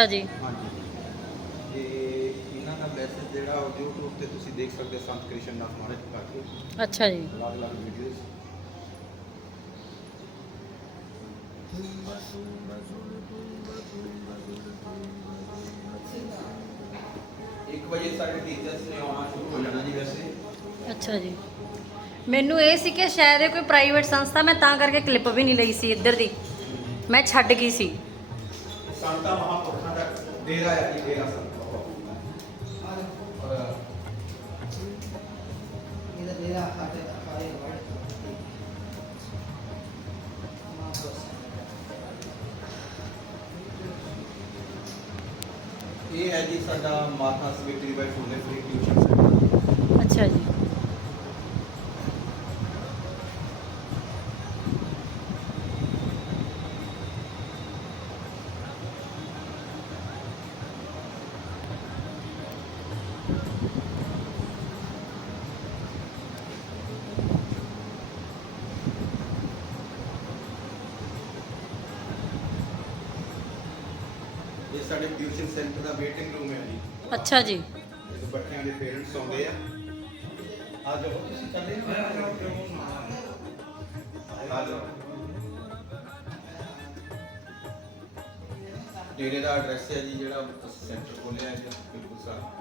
ਅੱਛਾ ਜੀ। ਹਾਂਜੀ। ਤੇ ਇਹਨਾਂ ਦਾ ਮੈਸੇਜ ਜਿਹੜਾ ਉਹ YouTube ਤੇ ਤੁਸੀਂ ਦੇਖ ਸਕਦੇ ਹੋ ਸੰਤ ਕ੍ਰਿਸ਼ਨ ਨਾਥ ਮਹਾਰਾਜ ਕਰਕੇ ਅੱਛਾ ਜੀ। ਅਲੱਗ-ਅਲੱਗ ਵੀਡੀਓਜ਼ ਇੱਕ ਵਜੇ ਸਾਡੇ ਟੀਚਰਸ ਨੇ ਆਉਣਾ ਸ਼ੁਰੂ ਹੋ ਜਾਣਾ ਜੀ ਵੈਸੇ। ਅੱਛਾ ਜੀ। ਮੈਨੂੰ ਇਹ ਸੀ ਕਿ ਸ਼ਾਇਦ ਇਹ ਕੋਈ ਪ੍ਰਾਈਵੇਟ ਸੰਸਥਾ ਮੈਂ ਤਾਂ ਕਰਕੇ ਕਲਿੱਪ ਵੀ ਨਹੀਂ ਲਈ ਸੀ ਇੱਧਰ ਦੀ। ਮੈਂ ਛੱਡ ਗਈ ਸੀ। ਸੰਤਾ ਦਾ ਡੇਰਾ ਹੈ ਜੀ ਡੇਰਾ ਸੰਤ ਔਰ ਇਹਦਾ ਮੇਰਾ ਖਾਤੇ ਦਾ ਖਾਏ ਵੜ ਮਾਂ ਬਸ ਇਹ ਹੈ ਜੀ ਸਾਡਾ ਮਾਤਾ Savitri Bai Phule free tuition centre ਅੱਛਾ ਜੀ ਇਹ ਸਾਡੇ ਟਿਊਸ਼ਨ ਸੈਂਟਰ ਦਾ ਵੇਟਿੰਗ ਰੂਮ ਹੈ ਜੀ। ਅੱਛਾ ਜੀ। ਜਦੋਂ ਬੱਚਿਆਂ ਦੇ ਪੇਰੈਂਟਸ ਆਉਂਦੇ ਆ। ਆ ਜਾਓ। ਤੁਸੀਂ ਚੱਲੇ ਆ ਜਾਓ। ਡੇਰੇ ਦਾ ਐਡਰੈਸ ਹੈ ਜੀ ਜਿਹੜਾ ਸੈਂਟਰ ਖੋਲਿਆ ਹੈ ਜੀ ਬਿਲਕੁਲ ਸਾਰਾ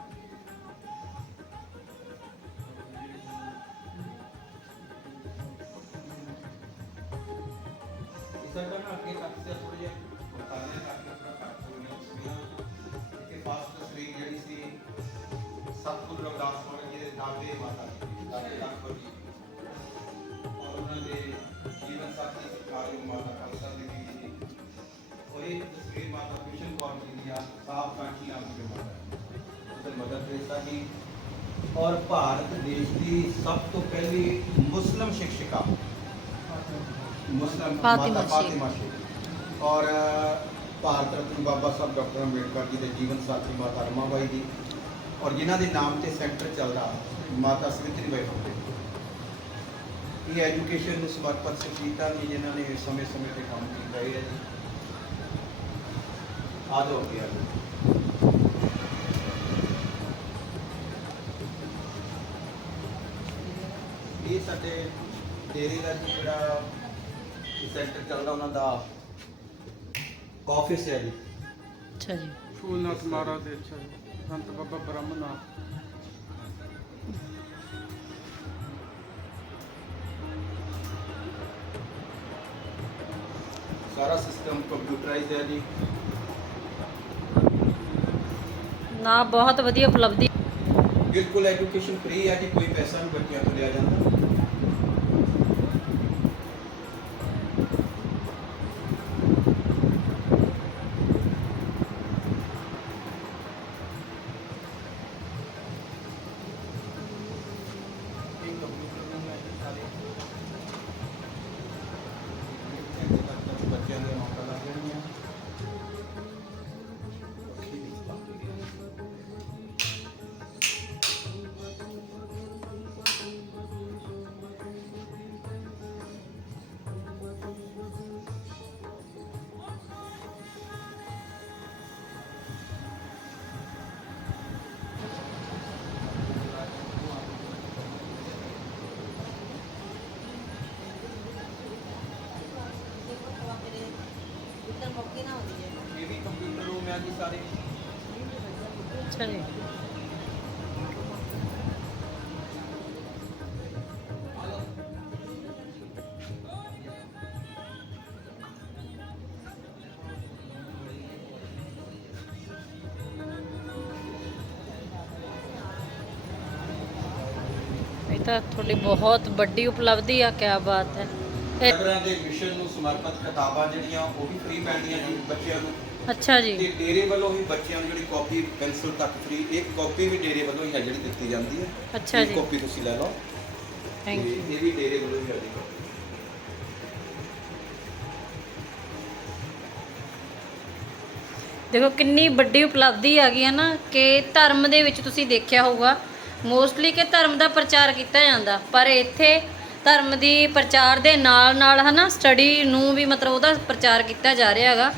ਜੀ ਔਰ ਭਾਰਤ ਦੇਸ਼ ਦੀ ਸਭ ਤੋਂ ਪਹਿਲੀ ਮੁਸਲਮ ਸ਼ਿਕਸ਼ਿਕਾ। ਮੁਸਲਮ ਮਾਤਾ। ਫਾਤਿਮਾ ਸ਼ੇਖ। ਔਰ ਭਾਰਤ ਰਤਨ ਬਾਬਾ ਸਾਹਿਬ ਡਾਕਟਰ ਅੰਬੇਡਕਰ ਜੀ ਦੇ ਜੀਵਨ ਸਾਥੀ ਮਾਤਾ ਰਮਾਬਾਈ ਜੀ ਔਰ ਜਿਨ੍ਹਾਂ ਦੇ ਨਾਮ ਤੇ ਸੈਂਟਰ ਚੱਲਦਾ ਮਾਤਾ ਸਵਿਤਰੀ ਬਾਈ ਫੁੱਲੇ ਇਹ ਐਜੂਕੇਸ਼ਨ ਨੂੰ ਸਮਰਪਿਤ ਸੁਖੀਤਾ ਨੇ ਜਿਨ੍ਹਾਂ ਨੇ ਸਮੇਂ-ਸਮੇਂ ਤੇ ਕੰਮ ਕੀਤਾ। ਹੈ ਜੀ ਆ ਜਾਓ। ਅੱਗੇ ਇਹ ਸਾਡੇ ਡੇਰੇ ਦਾ ਜੀ ਜਿਹੜਾ ਸੈਂਟਰ ਚੱਲਦਾ ਉਹਨਾਂ ਦਾ ਆਫਿਸ ਹੈ ਜੀ। ਅੱਛਾ ਜੀ। ਫੂਲਨਾਥ ਮਹਾਰਾਜ ਦੇ ਅੱਛਾ ਜੀ। ਸੰਤ ਬਾਬਾ ਬ੍ਰਹਮਨਾਥ। ਸਾਰਾ ਸਿਸਟਮ ਕੰਪਿਊਟਰਾਈਜ਼ਡ ਹੈ ਜੀ। ਨਾ ਬਹੁਤ ਵਧੀਆ ਉਪਲਬਧੀ। ਬਿਲਕੁਲ ਐਜੂਕੇਸ਼ਨ ਫ੍ਰੀ ਹੈ ਜੀ ਕੋਈ ਪੈਸਾ ਨਹੀਂ ਬੱਚਿਆਂ ਤੋਂ ਲਿਆ ਜਾਂਦਾ। ਅੱਛਾ ਜੀ ਇਹ ਤਾਂ ਤੁਹਾਡੀ ਬਹੁਤ ਵੱਡੀ ਉਪਲਬਧੀ ਆ, ਕਿਆ ਬਾਤ ਹੈ। ਇਹ- ਖਬਰਾਂ ਦੇ ਮਿਸ਼ਨ ਨੂੰ ਸਮਰਪਿਤ ਕਿਤਾਬਾਂ ਜਿਹੜੀਆਂ ਉਹ ਵੀ ਫ੍ਰੀ ਪੈਂਦੀਆਂ ਜੀ ਬੱਚਿਆਂ ਨੂੰ। ਅੱਛਾ ਜੀ। ਤੇ ਡੇਰੇ ਵੱਲੋਂ ਵੀ ਬੱਚਿਆਂ ਨੂੰ ਜਿਹੜੀ ਕਾਪੀ ਪੈਨਸਲ ਤੱਕ ਫ੍ਰੀ ਇੱਕ ਕਾਪੀ ਵੀ ਡੇਰੇ ਵੱਲੋਂ ਹੀ ਹੈ ਜਿਹੜੀ ਦਿੱਤੀ ਜਾਂਦੀ ਹੈ। ਅੱਛਾ ਇਹ ਜੀ। ਕਾਪੀ ਤੁਸੀਂ ਲੈ ਲਓ। ਥੈਂਕ ਤੇ ਯੂ ਇਹ ਵੀ ਡੇਰੇ ਵੱਲੋਂ ਹੀ ਹੈ ਜੀ। ਦੇਖੋ ਕਿੰਨੀ ਵੱਡੀ ਉਪਲਬਧੀ ਆ ਗਈ ਹੈ ਨਾ ਕਿ ਧਰਮ ਦੇ ਵਿੱਚ ਤੁਸੀਂ ਦੇਖਿਆ ਹੋਊਗਾ ਮੋਸਟਲੀ ਕਿ ਧਰਮ ਦਾ ਪ੍ਰਚਾਰ ਕੀਤਾ ਜਾਂਦਾ ਪਰ ਇੱਥੇ ਧਰਮ ਦੀ ਪ੍ਰਚਾਰ ਦੇ ਨਾਲ ਨਾਲ ਹਨਾ ਸਟੱਡੀ ਨੂੰ ਵੀ ਮਤਲਬ ਉਹਦਾ ਪ੍ਰਚਾਰ ਕੀਤਾ ਜਾ ਰਿਹਾ ਹੈਗਾ।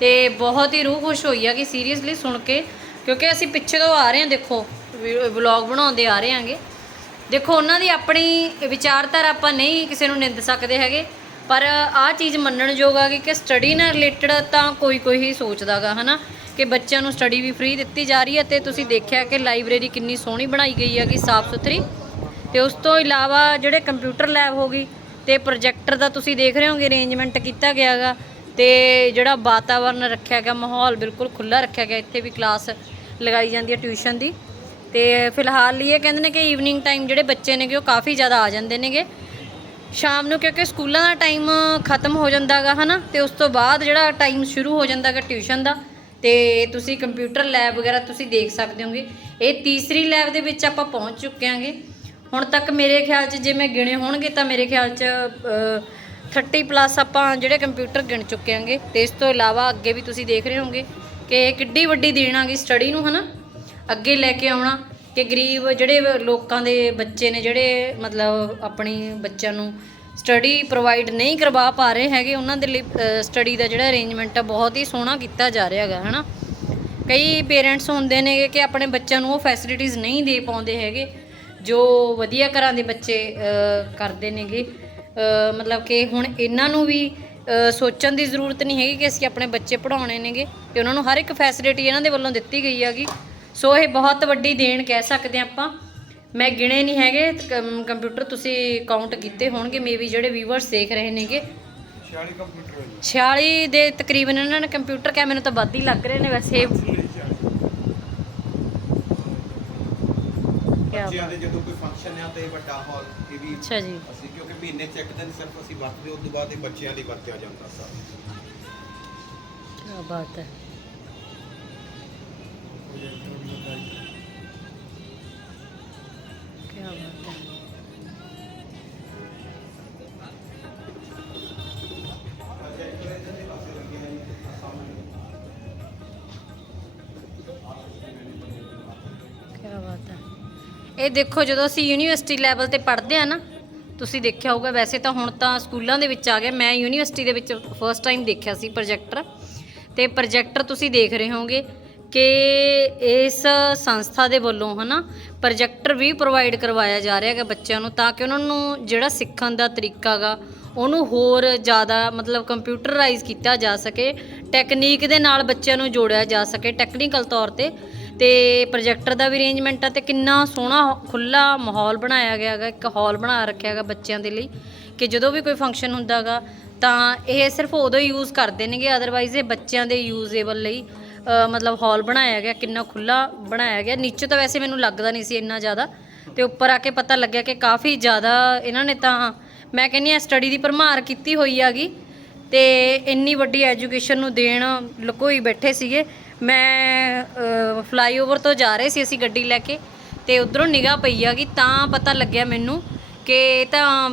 ਤੇ ਬਹੁਤ ਹੀ ਰੂਹ ਖੁਸ਼ ਹੋਈ ਆ ਕਿ ਸੀਰੀਅਸਲੀ ਸੁਣ ਕੇ, ਕਿਉਂਕਿ ਅਸੀਂ ਪਿੱਛੇ ਤੋਂ ਆ ਰਹੇ ਹਾਂ, ਦੇਖੋ ਵਲੌਗ ਬਣਾਉਂਦੇ ਆ ਰਹੇ ਹਾਂਗੇ। ਦੇਖੋ, ਉਹਨਾਂ ਦੀ ਆਪਣੀ ਵਿਚਾਰਧਾਰਾ ਆਪਾਂ ਨਹੀਂ ਕਿਸੇ ਨੂੰ ਨਿੰਦ ਸਕਦੇ ਹੈਗੇ, ਪਰ ਆਹ ਚੀਜ਼ ਮੰਨਣਯੋਗ ਆ ਕਿ ਸਟੱਡੀ ਨਾਲ ਰਿਲੇਟਡ ਤਾਂ ਕੋਈ ਕੋਈ ਹੀ ਸੋਚਦਾਗਾ, ਹਨਾ? ਕਿ ਬੱਚਿਆਂ ਨੂੰ ਸਟੱਡੀ ਵੀ ਫ੍ਰੀ ਦਿੱਤੀ ਜਾ ਰਹੀ ਹੈ ਤੇ ਤੁਸੀਂ ਦੇਖਿਆ ਕਿ ਲਾਇਬ੍ਰੇਰੀ ਕਿੰਨੀ ਸੋਹਣੀ ਬਣਾਈ ਗਈ ਹੈਗੀ ਸਾਫ਼ ਸੁਥਰੀ। ਤੇ ਉਸ ਤੋਂ ਇਲਾਵਾ ਜਿਹੜੇ ਕੰਪਿਊਟਰ ਲੈਬ ਹੋ ਗਈ, ਤੇ ਪ੍ਰੋਜੈਕਟਰ ਦਾ ਤੁਸੀਂ ਦੇਖ ਰਹੇ ਹੋਗੇ ਅਰੇਂਜਮੈਂਟ ਕੀਤਾ ਗਿਆਗਾ ਤੇ ਜਿਹੜਾ ਵਾਤਾਵਰਨ ਰੱਖਿਆ ਗਿਆ, ਮਾਹੌਲ ਬਿਲਕੁਲ ਖੁੱਲਾ ਰੱਖਿਆ ਗਿਆ, ਇੱਥੇ ਵੀ ਕਲਾਸ ਲਗਾਈ ਜਾਂਦੀ ਹੈ ਟਿਊਸ਼ਨ ਦੀ। ਤੇ ਫਿਲਹਾਲ ਲਈ ਇਹ ਕਹਿੰਦੇ ਨੇ ਕਿ ਈਵਨਿੰਗ ਟਾਈਮ ਜਿਹੜੇ ਬੱਚੇ ਨੇਗੇ ਉਹ ਕਾਫੀ ਜ਼ਿਆਦਾ ਆ ਜਾਂਦੇ ਨੇਗੇ। ਸ਼ਾਮ ਨੂੰ ਕਿਉਂਕਿ ਸਕੂਲਾਂ ਦਾ ਟਾਈਮ ਖਤਮ ਹੋ ਜਾਂਦਾਗਾ ਹਨਾ? ਤੇ ਉਸ ਤੋਂ ਬਾਅਦ ਜਿਹੜਾ ਟਾਈਮ ਸ਼ੁਰੂ ਹੋ ਜਾਂਦਾਗਾ ਟਿਊਸ਼ਨ ਦਾ, ਤੇ ਤੁਸੀਂ ਕੰਪਿਊਟਰ ਲੈਬ ਵਗੈਰਾ ਤੁਸੀਂ ਦੇਖ ਸਕਦੇ ਹੋਗੇ। ਇਹ ਤੀਸਰੀ ਲੈਬ ਦੇ ਵਿੱਚ ਆਪਾਂ ਪਹੁੰਚ ਚੁੱਕੇ ਆਂਗੇ। ਹੁਣ ਤੱਕ ਮੇਰੇ ਖਿਆਲ 'ਚ ਜੇ ਮੈਂ ਗਿਣੇ ਹੋਣਗੇ ਤਾਂ ਮੇਰੇ ਖਿਆਲ 'ਚ 30 ਪਲੱਸ ਆਪਾਂ ਜਿਹੜੇ ਕੰਪਿਊਟਰ ਗਿਣ ਚੁੱਕੇ ਹਾਂਗੇ, ਤੇ ਇਸ ਤੋਂ ਇਲਾਵਾ ਅੱਗੇ ਵੀ ਤੁਸੀਂ ਦੇਖ ਰਹੇ ਹੋਗੇ ਕਿ ਕਿੱਡੀ ਵੱਡੀ ਦੇਣ ਆਗੀ ਸਟੱਡੀ ਨੂੰ, ਹਨਾ? ਅੱਗੇ ਲੈ ਕੇ ਆਉਣਾ ਕਿ ਗਰੀਬ ਜਿਹੜੇ ਲੋਕਾਂ ਦੇ ਬੱਚੇ ਨੇ, ਜਿਹੜੇ ਮਤਲਬ ਆਪਣੀ ਬੱਚਿਆਂ ਨੂੰ ਸਟੱਡੀ ਪ੍ਰੋਵਾਈਡ ਨਹੀਂ ਕਰਵਾ ਪਾ ਰਹੇ ਹੈਗੇ, ਉਹਨਾਂ ਦੇ ਲਈ ਸਟੱਡੀ ਦਾ ਜਿਹੜਾ ਅਰੇਂਜਮੈਂਟ ਆ ਬਹੁਤ ਹੀ ਸੋਹਣਾ ਕੀਤਾ ਜਾ ਰਿਹਾ ਹੈਗਾ, ਹਨਾ? ਕਈ ਪੇਰੈਂਟਸ ਹੁੰਦੇ ਨੇ ਕਿ ਆਪਣੇ ਬੱਚਿਆਂ ਨੂੰ ਉਹ ਫੈਸਿਲਿਟੀਆਂ ਨਹੀਂ ਦੇ ਪਾਉਂਦੇ ਹੈਗੇ, ਜੋ ਵਧੀਆ ਘਰਾਂ ਦੇ ਬੱਚੇ ਕਰਦੇ ਨੇਗੇ। ਮਤਲਬ ਕਿ ਹੁਣ ਇਹਨਾਂ ਨੂੰ ਵੀ ਸੋਚਣ ਦੀ ਜ਼ਰੂਰਤ ਨਹੀਂ ਹੈਗੀ ਕਿ ਅਸੀਂ ਆਪਣੇ ਬੱਚੇ ਪੜਾਉਣੇ ਨੇਗੇ ਤੇ ਉਹਨਾਂ ਨੂੰ ਹਰ ਇੱਕ ਫੈਸਿਲਿਟੀ ਇਹਨਾਂ ਦੇ ਵੱਲੋਂ ਦਿੱਤੀ ਗਈ ਹੈਗੀ। ਸੋ ਇਹ ਬਹੁਤ ਵੱਡੀ ਦੇਣ ਕਹਿ ਸਕਦੇ ਆਪਾਂ। ਮੈਂ ਗਿਣੇ ਨਹੀਂ ਹੈਗੇ ਕੰਪਿਊਟਰ ਤੁਸੀਂ ਕਾਊਂਟ ਕੀਤੇ ਹੋਣਗੇ ਮੇਬੀ ਜਿਹੜੇ ਵੀਵਰਸ ਦੇਖ ਰਹੇ ਨੇਗੇ। 46 ਕੰਪਿਊਟਰ ਹੈ 46 ਦੇ ਤਕਰੀਬਨ ਇਹਨਾਂ ਨੇ ਕੰਪਿਊਟਰ ਕਿਆ ਮੈਨੂੰ ਤਾਂ ਵੱਧ ਹੀ ਲੱਗ ਰਹੇ ਨੇ ਵੈਸੇ। ਕਿਆ ਬੱਚਿਆਂ ਦੇ ਜਦੋਂ ਕੋਈ ਫੰਕਸ਼ਨ ਆ ਤੇ ਇਹ ਵੱਡਾ ਹਾਲ ਇਹ ਵੀ ਅੱਛਾ ਜੀ। ਅਸੀਂ ਮਹੀਨੇ ਚ ਇੱਕ ਦਿਨ ਸਿਰਫ ਅਸੀਂ ਵਰਤਦੇ, ਉਸ ਤੋਂ ਬਾਅਦ ਇਹ ਬੱਚਿਆਂ ਲਈ ਵਰਤਿਆ ਜਾਂਦਾ ਸਰ। ਕੀ ਬਾਤ ਹੈ। ਕੀ ਬਾਤ ਹੈ। ਕੀ ਬਾਤ ਹੈ। ਇਹ ਦੇਖੋ ਜਦੋਂ ਅਸੀਂ ਯੂਨੀਵਰਸਿਟੀ ਲੈਵਲ ਤੇ ਪੜ੍ਹਦੇ ਆ ਨਾ ਤੁਸੀਂ ਦੇਖਿਆ ਹੋਊਗਾ, ਵੈਸੇ ਤਾਂ ਹੁਣ ਤਾਂ ਸਕੂਲਾਂ ਦੇ ਵਿੱਚ ਆ ਗਿਆ ਮੈਂ ਯੂਨੀਵਰਸਿਟੀ ਦੇ ਵਿੱਚ ਫਸਟ ਟਾਈਮ ਦੇਖਿਆ ਸੀ ਪ੍ਰੋਜੈਕਟਰ ਤੇ ਪ੍ਰੋਜੈਕਟਰ ਤੁਸੀਂ ਦੇਖ ਰਹੇ ਹੋਵੋਗੇ ਕਿ ਇਸ ਸੰਸਥਾ ਦੇ ਵੱਲੋਂ ਹਨਾ ਪ੍ਰੋਜੈਕਟਰ ਵੀ ਪ੍ਰੋਵਾਈਡ ਕਰਵਾਇਆ ਜਾ ਰਿਹਾ ਹੈਗਾ ਬੱਚਿਆਂ ਨੂੰ, ਤਾਂ ਕਿ ਉਹਨਾਂ ਨੂੰ ਜਿਹੜਾ ਸਿੱਖਣ ਦਾ ਤਰੀਕਾ ਗਾ, ਉਹਨੂੰ ਹੋਰ ਜ਼ਿਆਦਾ ਮਤਲਬ ਕੰਪਿਊਟਰਾਈਜ਼ ਕੀਤਾ ਜਾ ਸਕੇ ਟੈਕਨੀਕ ਦੇ ਨਾਲ ਬੱਚਿਆਂ ਨੂੰ ਜੋੜਿਆ ਜਾ ਸਕੇ ਟੈਕਨੀਕਲ ਤੌਰ ਤੇ। ਤੇ ਪ੍ਰੋਜੈਕਟਰ ਦਾ ਵੀ ਅਰੇਂਜਮੈਂਟ ਆ ਤੇ ਕਿੰਨਾ ਸੋਹਣਾ ਖੁੱਲਾ ਮਾਹੌਲ ਬਣਾਇਆ ਗਿਆ ਹੈਗਾ, ਇੱਕ ਹਾਲ ਬਣਾ ਰੱਖਿਆ ਹੈਗਾ ਬੱਚਿਆਂ ਦੇ ਲਈ, ਕਿ ਜਦੋਂ ਵੀ ਕੋਈ ਫੰਕਸ਼ਨ ਹੁੰਦਾਗਾ ਤਾਂ ਇਹ ਸਿਰਫ ਉਦੋਂ ਹੀ ਯੂਜ਼ ਕਰਦੇ ਨੇਗੇ ਅਦਰਵਾਈਜ਼ ਇਹ ਬੱਚਿਆਂ ਦੇ ਯੂਜ਼ੇਬਲ ਲਈ ਮਤਲਬ ਹਾਲ ਬਣਾਇਆ ਗਿਆ, ਕਿੰਨਾ ਖੁੱਲਾ ਬਣਾਇਆ ਗਿਆ। ਨੀਚੇ ਤਾਂ ਵੈਸੇ ਮੈਨੂੰ ਲੱਗਦਾ ਨਹੀਂ ਸੀ ਇੰਨਾ ਜ਼ਿਆਦਾ, ਤੇ ਉੱਪਰ ਆ ਕੇ ਪਤਾ ਲੱਗਿਆ ਕਿ ਕਾਫੀ ਜ਼ਿਆਦਾ ਇਹਨਾਂ ਨੇ ਤਾਂ, ਮੈਂ ਕਹਿੰਨੀ ਆ ਸਟੱਡੀ ਦੀ ਭਰਮਾਰ ਕੀਤੀ ਹੋਈ ਹੈਗੀ, ਤੇ ਇੰਨੀ ਵੱਡੀ ਐਜੂਕੇਸ਼ਨ ਨੂੰ ਦੇਣ ਲੁਕੋਈ ਬੈਠੇ ਸੀਗੇ ਮੈਂ ਫਲਾਈਓਵਰ ਤੋਂ ਜਾ ਰਹੇ ਸੀ ਅਸੀਂ ਗੱਡੀ ਲੈ ਕੇ ਤੇ ਉਧਰੋਂ ਨਿਗਾਹ ਪਈ ਆ ਆਗੀ ਤਾਂ ਪਤਾ ਲੱਗਿਆ ਮੈਨੂੰ ਕਿ ਇਹ ਤਾਂ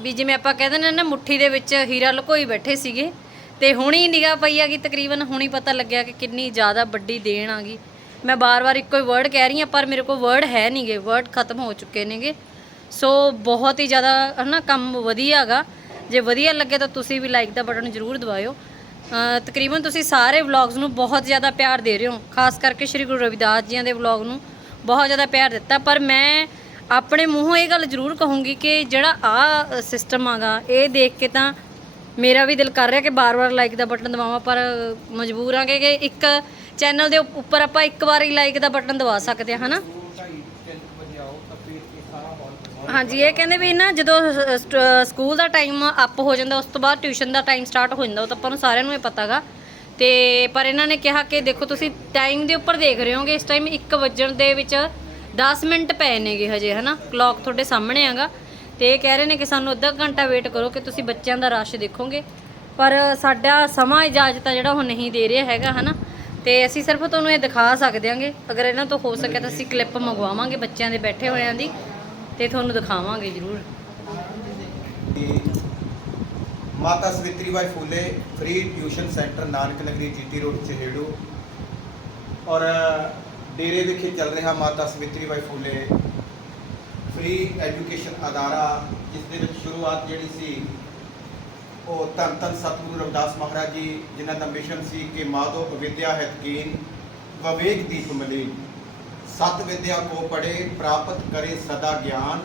ਵੀ ਜਿਵੇਂ ਆਪਾਂ ਕਹਿੰਦੇ ਨੇ ਨਾ ਮੁੱਠੀ ਦੇ ਵਿੱਚ ਹੀਰਾ ਲੁਕੋਈ ਬੈਠੇ ਸੀਗੇ ਤੇ ਹੁਣੀ ਨਿਗਾਹ ਪਈ ਆ ਆਗੀ ਤਕਰੀਬਨ ਹੁਣੀ ਪਤਾ ਲੱਗਿਆ ਕਿ ਕਿੰਨੀ ਜ਼ਿਆਦਾ ਵੱਡੀ ਦੇਣ ਆ ਗਈ। ਮੈਂ ਬਾਰ-ਬਾਰ ਇੱਕੋ ਹੀ ਵਰਡ ਕਹਿ ਰਹੀ ਹਾਂ, ਪਰ ਮੇਰੇ ਕੋਲ ਵਰਡ ਹੈ ਨਹੀਂਗੇ ਵਰਡ ਖਤਮ ਹੋ ਚੁੱਕੇ ਨੇਗੇ ਸੋ ਬਹੁਤ ਹੀ ਜ਼ਿਆਦਾ ਹਨਾ ਕੰਮ ਵਧੀਆ ਹੈਗਾ ਜੇ ਵਧੀਆ ਲੱਗੇ ਤਾਂ ਤੁਸੀਂ ਵੀ ਲਾਈਕ ਦਾ ਬਟਨ ਜ਼ਰੂਰ ਦਬਾਇਓ। ਤਕਰੀਬਨ ਤੁਸੀਂ ਸਾਰੇ ਵਲੌਗਸ ਨੂੰ ਬਹੁਤ ਜ਼ਿਆਦਾ ਪਿਆਰ ਦੇ ਰਹੇ ਹੋ, ਖਾਸ ਕਰਕੇ ਸ਼੍ਰੀ ਗੁਰੂ ਰਵਿਦਾਸ ਜੀਆਂ ਦੇ ਵਲੌਗ ਨੂੰ ਬਹੁਤ ਜ਼ਿਆਦਾ ਪਿਆਰ ਦਿੱਤਾ। ਪਰ ਮੈਂ ਆਪਣੇ ਮੂੰਹੋਂ ਇਹ ਗੱਲ ਜ਼ਰੂਰ ਕਹੂੰਗੀ ਕਿ ਜਿਹੜਾ ਆ ਸਿਸਟਮ ਆਗਾ, ਇਹ ਦੇਖ ਕੇ ਤਾਂ ਮੇਰਾ ਵੀ ਦਿਲ ਕਰ ਰਿਹਾ ਕਿ ਬਾਰ-ਬਾਰ ਲਾਈਕ ਦਾ ਬਟਨ ਦਬਾਵਾਂ ਪਰ ਮਜਬੂਰ ਆਂਗੇ ਕਿ ਇੱਕ ਚੈਨਲ ਦੇ ਉੱਪਰ ਆਪਾਂ ਇੱਕ ਵਾਰ ਹੀ ਲਾਈਕ ਦਾ ਬਟਨ ਦਬਾ ਸਕਦੇ ਹਾਂ, ਹਨਾ? ਹਾਂਜੀ, ਇਹ ਕਹਿੰਦੇ ਵੀ ਨਾ ਜਦੋਂ ਸਕੂਲ ਦਾ ਟਾਈਮ ਅਪ ਹੋ ਜਾਂਦਾ, ਉਸ ਤੋਂ ਬਾਅਦ ਟਿਊਸ਼ਨ ਦਾ ਟਾਈਮ ਸਟਾਰਟ ਹੋ ਜਾਂਦਾ, ਉਹ ਤਾਂ ਆਪਾਂ ਨੂੰ ਸਾਰਿਆਂ ਨੂੰ ਇਹ ਪਤਾਗਾ ਤੇ ਪਰ ਇਹਨਾਂ ਨੇ ਕਿਹਾ ਕਿ ਦੇਖੋ, ਤੁਸੀਂ ਟਾਈਮ ਦੇ ਉੱਪਰ ਦੇਖ ਰਹੇ ਹੋਗੇ, ਇਸ ਟਾਈਮ 1 ਵਜਣ ਦੇ ਵਿੱਚ 10 ਮਿੰਟ ਪਏ ਨੇਗੇ ਹਜੇ, ਹਨਾ? ਕਲੌਕ ਤੁਹਾਡੇ ਸਾਹਮਣੇ ਆਗਾ ਤੇ ਇਹ ਕਹਿ ਰਹੇ ਨੇ ਕਿ ਸਾਨੂੰ ਅੱਧਾ ਘੰਟਾ ਵੇਟ ਕਰੋ ਕਿ ਤੁਸੀਂ ਬੱਚਿਆਂ ਦਾ ਰਸ਼ ਦੇਖੋਗੇ। ਪਰ ਸਾਡਾ ਸਮਾਂ ਇਜਾਜ਼ਤ ਆ ਜਿਹੜਾ ਉਹ ਨਹੀਂ ਦੇ ਰਿਹਾ ਹੈਗਾ, ਹਨਾ? ਤੇ ਅਸੀਂ ਸਿਰਫ ਤੁਹਾਨੂੰ ਇਹ ਦਿਖਾ ਸਕਦੇ ਹਾਂਗੇ। ਅਗਰ ਇਹਨਾਂ ਤੋਂ ਹੋ ਸਕੇ ਤਾਂ ਅਸੀਂ ਕਲਿੱਪ ਮੰਗਵਾਵਾਂਗੇ ਬੱਚਿਆਂ ਦੇ ਬੈਠੇ ਹੋਇਆਂ ਦੀ। ਤੇ ਤੁਹਾਨੂੰ ਦਿਖਾਵਾਂਗੇ ਜ਼ਰੂਰ। ਮਾਤਾ Savitri Bai Phule free tuition centre Nanak Nagri GT road, Chaheru. ਔਰ, ਡੇਰੇ ਵਿਖੇ ਚੱਲ ਰਿਹਾ ਮਾਤਾ ਸਵਿਤਰੀ ਬਾਈ ਫੂਲੇ ਫ੍ਰੀ ਐਜੂਕੇਸ਼ਨ ਅਦਾਰਾ, ਜਿਸ ਦੇ ਵਿੱਚ ਸ਼ੁਰੂਆਤ ਜਿਹੜੀ ਸੀ, ਉਹ ਧੰਨ ਧੰਨ ਸਤਿਗੁਰੂ ਰਵਿਦਾਸ ਮਹਾਰਾਜ ਜੀ, ਜਿਨ੍ਹਾਂ ਦਾ ਮਿਸ਼ਨ ਸੀ ਕਿ ਮਾਧੋ ਵਿਦਿਆ ਹੈ ਕੀਨ ਵਿਵੇਕ ਦੀਪ ਮਲੀਨ। ਸਤ ਵਿਦਿਆ ਕੋ ਪੜੇ ਪ੍ਰਾਪਤ ਕਰੇ ਸਦਾ ਗਿਆਨ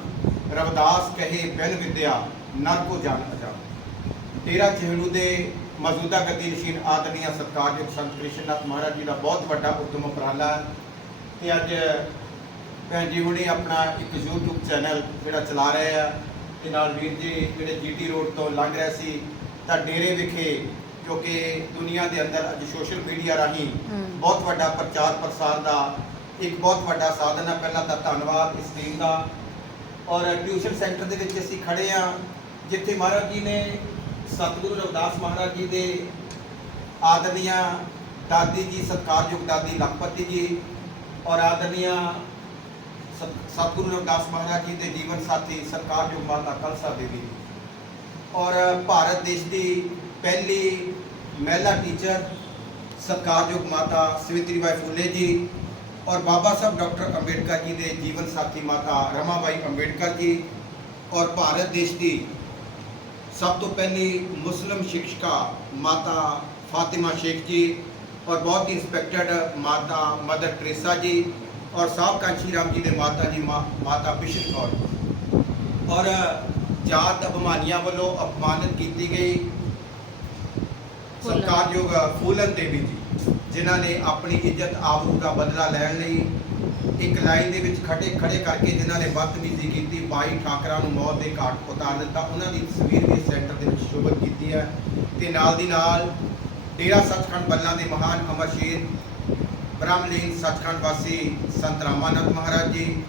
ਰਵਿਦਾਸ ਕਹੇ ਬਿਨ ਵਿਦਿਆ ਨਰ ਕੋ ਜਾਣ ਅਜਾਨ ਡੇਰਾ ਜਿਹਣੂ ਦੇ ਮੌਜੂਦਾ ਗੱਦੀ ਨਸ਼ੀਨ ਆਦਰਨੀय ਸਤਿਕਾਰਯੋਗ ਸੰਤ ਕ੍ਰਿਸ਼ਨਨਾਥ ਮਹਾਰਾਜ ਜੀ ਦਾ ਬਹੁਤ ਵੱਡਾ ਉਦਮ ਉਪਰਾਲਾ ਹੈ ਤੇ ਅੱਜ ਭੈਣ ਜੀ ਹੁਣੀ ਆਪਣਾ ਇੱਕ YouTube ਚੈਨਲ ਜਿਹੜਾ ਚਲਾ ਰਹੇ ਆ ਤੇ ਨਾਲ ਵੀਰ ਜੀ ਜਿਹੜੇ ਜੀਟੀ ਰੋਡ ਤੋਂ ਲੰਘ ਰਹੇ ਸੀ ਤਾਂ ਡੇਰੇ ਵਿਖੇ ਕਿਉਂਕਿ ਦੁਨੀਆ ਦੇ ਅੰਦਰ ਅੱਜ ਸੋਸ਼ਲ ਮੀਡੀਆ ਰਾਹੀਂ। ਬਹੁਤ ਵੱਡਾ ਪ੍ਰਚਾਰ ਪ੍ਰਸਾਰ ਦਾ ਇੱਕ ਬਹੁਤ ਵੱਡਾ ਸਾਧਨ ਹੈ ਪਹਿਲਾਂ ਤਾਂ ਧੰਨਵਾਦ ਇਸ ਟੀਮ ਦਾ। ਔਰ ਟਿਊਸ਼ਨ ਸੈਂਟਰ ਦੇ ਵਿੱਚ ਅਸੀਂ ਖੜੇ ਆ। ਜਿੱਥੇ ਮਹਾਰਾਜ ਜੀ ਨੇ ਸਤਿਗੁਰੂ ਰਵਿਦਾਸ ਮਹਾਰਾਜ ਜੀ ਦੇ ਆਦਰਨੀय ਦਾਦੀ ਜੀ, ਸਤਿਕਾਰਯੋਗ ਦਾਦੀ ਲਖਪਤੀ ਜੀ ਔਰ ਆਦਰਨੀय ਸਤ- ਸਤਿਗੁਰੂ ਰਵਿਦਾਸ ਮਹਾਰਾਜ ਜੀ ਦੇ ਜੀਵਨ ਸਾਥੀ, ਸਤਿਕਾਰਯੋਗ ਮਾਤਾ ਕਲਸਾ ਦੇਵੀ ਜੀ। ਔਰ ਭਾਰਤ ਦੇਸ਼ ਦੀ ਪਹਿਲੀ ਮਹਿਲਾ ਟੀਚਰ ਸਤਿਕਾਰਯੋਗ ਮਾਤਾ ਸਵਿਤਰੀ ਬਾਈ ਫੁੱਲੇ ਜੀ ਔਰ ਬਾਬਾ ਸਾਹਿਬ ਡਾਕਟਰ ਅੰਬੇਡਕਰ ਜੀ ਦੇ ਜੀਵਨ ਸਾਥੀ ਮਾਤਾ ਰਮਾਬਾਈ ਅੰਬੇਡਕਰ ਜੀ ਔਰ ਭਾਰਤ ਦੇਸ਼ ਦੀ ਸਭ ਤੋਂ ਪਹਿਲੀ ਮੁਸਲਿਮ ਸ਼ਿਕਸ਼ਕਾ ਮਾਤਾ ਫਾਤਿਮਾ ਸ਼ੇਖ ਜੀ ਔਰ ਬਹੁਤ ਹੀ ਰਿਸਪੈਕਟਡ ਮਾਤਾ ਮਦਰ ਟ੍ਰੇਸਾ ਜੀ ਔਰ ਸਾਹਿਬ ਕਾਂਚੀ ਰਾਮ ਜੀ ਦੇ ਮਾਤਾ ਜੀ ਮਾਤਾ ਬਿਸ਼ਨ ਕੌਰ। ਔਰ ਜਾਤ ਅਭਿਮਾਨੀਆਂ ਵੱਲੋਂ ਅਪਮਾਨਿਤ ਕੀਤੀ ਗਈ ਫੂਲਨ। ਸਤਿਕਾਰਯੋਗ ਫੂਲਨ ਦੇਵੀ ਜੀ ਜਿਨ੍ਹਾਂ ਨੇ ਆਪਣੀ ਇੱਜ਼ਤ ਆਬਰੂ ਦਾ ਬਦਲਾ ਲੈਣ ਲਈ ਇੱਕ ਲਾਈਨ ਦੇ ਵਿੱਚ ਖੜੇ ਖੜੇ ਕਰਕੇ ਜਿਨ੍ਹਾਂ ਨੇ ਬਦਤਮੀਜ਼ੀ ਕੀਤੀ, ਬਾਈ ਠਾਕਰਾ ਨੂੰ ਮੌਤ ਦੇ ਘਾਟ ਉਤਾਰ ਦਿੱਤਾ, ਉਹਨਾਂ ਦੀ ਤਸਵੀਰ ਵੀ ਇਸ ਸੈਂਟਰ ਦੇ ਵਿੱਚ ਸ਼ੋਭਤ ਕੀਤੀ ਹੈ। ਤੇ ਨਾਲ ਦੀ ਨਾਲ ਡੇਰਾ ਸੱਚਖੰਡ ਬੱਲਾਂ ਦੇ ਮਹਾਨ ਅਮਰ ਬ੍ਰਹਮਲੀਨ ਸੱਚਖੰਡ ਵਾਸੀ ਸੰਤ ਰਾਮਾਨੰਦ ਮਹਾਰਾਜ ਜੀ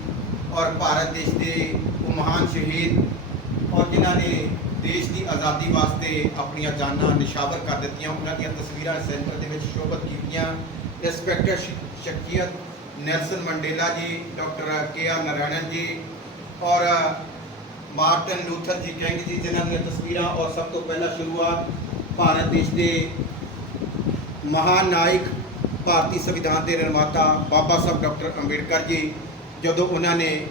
ਔਰ ਭਾਰਤ ਦੇਸ਼ ਦੇ ਉਹ ਮਹਾਨ ਸ਼ਹੀਦ ਔਰ ਜਿਨ੍ਹਾਂ ਨੇ ਦੇਸ਼ ਦੀ ਆਜ਼ਾਦੀ ਵਾਸਤੇ ਆਪਣੀਆਂ ਜਾਨਾਂ ਨਿਸ਼ਾਵਰ ਕਰ ਦਿੱਤੀਆਂ, ਉਹਨਾਂ ਦੀਆਂ ਤਸਵੀਰਾਂ ਸੈਂਟਰ ਦੇ ਵਿੱਚ ਸ਼ੋਭਤ ਕੀਤੀਆਂ। ਇੰਸਪੈਕਟਰ ਸ਼- ਸ਼ਖਸੀਅਤ Nelson Mandela ji, doctor K R Narayanan ji ਔਰ ਮਾਰਟਨ ਲੂਥਰ ਜੀ ਕਿੰਗ ਜੀ, ਜਿਨ੍ਹਾਂ ਦੀਆਂ ਤਸਵੀਰਾਂ ਔਰ ਸਭ ਤੋਂ ਪਹਿਲਾਂ ਸ਼ੁਰੂਆਤ ਭਾਰਤ ਦੇਸ਼ ਦੇ ਮਹਾਨ ਨਾਇਕ ਭਾਰਤੀ ਸੰਵਿਧਾਨ ਦੇ ਨਿਰਮਾਤਾ ਬਾਬਾ ਸਾਹਿਬ ਡਾਕਟਰ ਅੰਬੇਡਕਰ ਜੀ, ਜਦੋਂ ਉਹਨਾਂ ਨੇ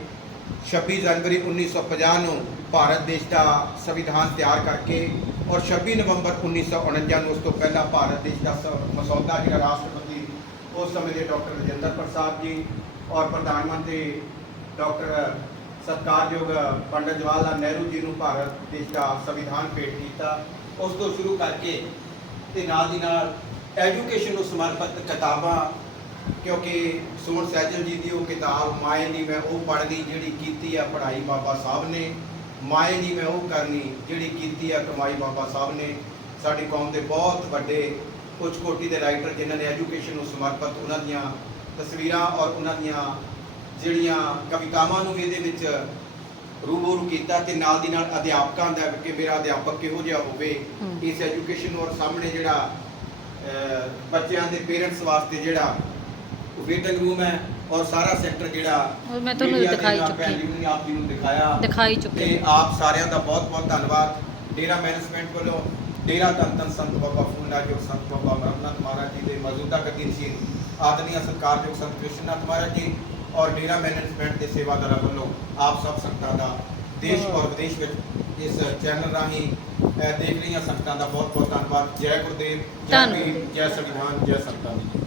26 ਜਨਵਰੀ 1950 ਨੂੰ ਭਾਰਤ ਦੇਸ਼ ਦਾ ਸੰਵਿਧਾਨ ਤਿਆਰ ਕਰਕੇ ਔਰ 26 ਨਵੰਬਰ 1949 ਨੂੰ ਉਸ ਤੋਂ ਪਹਿਲਾਂ ਭਾਰਤ ਦੇਸ਼ ਦਾ ਸ- ਮਸੌਦਾ ਜਿਹੜਾ ਰਾਸ਼ਟਰਪਤੀ, ਉਸ ਸਮੇਂ ਦੇ ਡਾਕਟਰ ਰਜਿੰਦਰ ਪ੍ਰਸਾਦ ਜੀ ਔਰ ਪ੍ਰਧਾਨ ਮੰਤਰੀ ਡਾਕਟਰ ਸਤਿਕਾਰਯੋਗ ਪੰਡਿਤ ਜਵਾਹਰ ਲਾਲ ਨਹਿਰੂ ਜੀ ਨੂੰ ਭਾਰਤ ਦੇਸ਼ ਦਾ ਸੰਵਿਧਾਨ ਭੇਟ ਕੀਤਾ। ਉਸ ਤੋਂ ਸ਼ੁਰੂ ਕਰਕੇ ਤੇ ਨਾਲ ਦੀ ਨਾਲ ਐਜੂਕੇਸ਼ਨ ਨੂੰ ਸਮਰਪਿਤ ਕਿਤਾਬਾਂ ਕਿਉਂਕਿ ਸੋਹਣ ਸਹਿਜਲ ਜੀ ਦੀ ਉਹ ਕਿਤਾਬ ਮਾਏ ਨਹੀਂ ਮੈਂ ਉਹ ਪੜ੍ਹਨੀ ਜਿਹੜੀ ਕੀਤੀ ਆ ਪੜ੍ਹਾਈ ਬਾਬਾ ਸਾਹਿਬ ਨੇ ਮਾਏ ਨਹੀਂ ਮੈਂ ਉਹ ਕਰਨੀ ਜਿਹੜੀ ਕੀਤੀ ਆ ਕਮਾਈ ਬਾਬਾ ਸਾਹਿਬ ਨੇ ਸਾਡੀ ਕੌਮ ਦੇ ਬਹੁਤ ਵੱਡੇ ਕੁਝ ਕੋਟੀ ਦੇ ਰਾਈਟਰ ਜਿਨ੍ਹਾਂ ਨੇ ਐਜੂਕੇਸ਼ਨ ਨੂੰ ਸਮਰਪਿਤ ਉਹਨਾਂ ਦੀਆਂ ਤਸਵੀਰਾਂ ਔਰ ਉਹਨਾਂ ਦੀਆਂ ਜਿਹੜੀਆਂ ਕਵਿਤਾਵਾਂ ਨੂੰ ਇਹਦੇ ਵਿੱਚ ਰੂਬਰੂ ਕੀਤਾ ਤੇ ਨਾਲ ਦੀ ਨਾਲ ਅਧਿਆਪਕਾਂ ਦਾ ਕਿ ਮੇਰਾ ਅਧਿਆਪਕ ਕਿਹੋ ਜਿਹਾ ਹੋਵੇ। ਇਸ ਐਜੂਕੇਸ਼ਨ ਔਰ ਸਾਹਮਣੇ ਜਿਹੜਾ ਬੱਚਿਆਂ ਦੇ ਪੇਰੈਂਟਸ ਵਾਸਤੇ ਜਿਹੜਾ ਵੇਟਿੰਗ ਰੂਮ ਹੈ ਔਰ ਸਾਰਾ ਸੈਂਟਰ ਜਿਹੜਾ ਉਹ ਮੈਂ ਤੁਹਾਨੂੰ media ਦੇ ਦਿਖਾਈ ਨਾਲ ਚੁੱਕੀ। ਭੈਣ ਜੀ ਨੇ ਆਪ ਜੀ ਨੂੰ ਦਿਖਾਇਆ ਦਿਖਾਈ ਚੁੱਕੇ ਤੇ ਆਪ ਸਾਰਿਆਂ ਦਾ ਬਹੁਤ ਬਹੁਤ ਧੰਨਵਾਦ ਡੇਰਾ ਮੈਨੇਜਮੈਂਟ ਵੱਲੋਂ ਡੇਰਾ ਧੰਨ ਧੰਨ ਸੰਤ ਬਾਬਾ ਫੂਲਾ ਜੋ ਸੰਤ ਬਾਬਾ ਅਮਰਨਾਥ ਮਹਾਰਾਜ ਜੀ ਦੇ ਮੌਜੂਦਾ ਗੱਦੀ ਨਸ਼ੀਨ ਆਦਰਨੀय ਸਤਿਕਾਰਯੋਗ ਸੰਤ ਕ੍ਰਿਸ਼ਨਨਾਥ ਮਹਾਰਾਜ ਜੀ ਔਰ ਡੇਰਾ ਮੈਨੇਜਮੈਂਟ ਦੇ ਸੇਵਾਦਾਰਾਂ ਵੱਲੋਂ ਆਪ ਸਭ ਸੰਗਤਾਂ ਦਾ ਦੇਸ਼ ਔਰ ਵਿਦੇਸ਼ ਵਿੱਚ ਇਸ ਚੈਨਲ ਰਾਹੀਂ ਅਹ, ਦੇਖ ਰਹੀਆਂ ਸੰਗਤਾਂ ਦਾ ਬਹੁਤ ਬਹੁਤ ਧੰਨਵਾਦ ਜੈ ਗੁਰਦੇਵ ਜੈ ਧੰਨਵਾਦ। ਜੈ ਸੰਵਿਧਾਨ ਜੈ ਸੰਤਾਂ ਦੀ